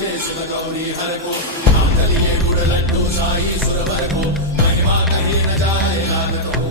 जय शिव गौरी हर को नाम दलिए गुड़ लड्डू साई सुरवर को महिमा कहीं न जाए लागत हो